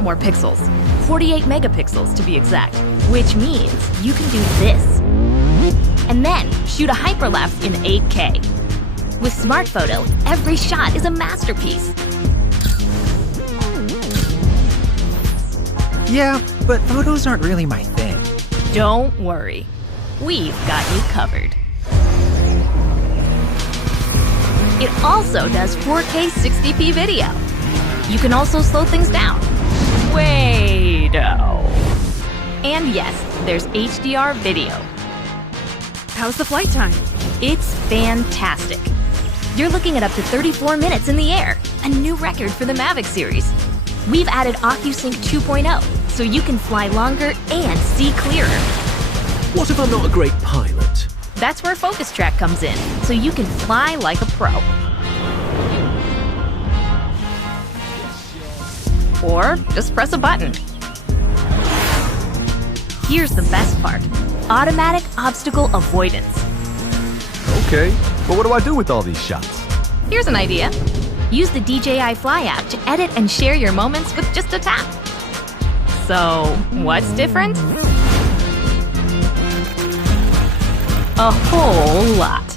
more pixels, 48 megapixels to be exact, which means you can do this. And then shoot a hyperlapse in 8K. With Smart Photo, every shot is a masterpiece. Yeah, but photos aren't really my thing. Don't worry, we've got you covered. It also does 4K 60p video. You can also slow things down. Way-do. And yes, there's HDR video. How's the flight time? It's fantastic. You're looking at up to 34 minutes in the air, a new record for the Mavic series. We've added OcuSync 2.0, so you can fly longer and see clearer. What if I'm not a great pilot? That's where Focus Track comes in, so you can fly like a pro. Or just press a button. Here's the best part: automatic obstacle avoidance. Okay, but what do I do with all these shots? Here's an idea. Use the DJI Fly app to edit and share your moments with just a tap. So, what's different? A whole lot.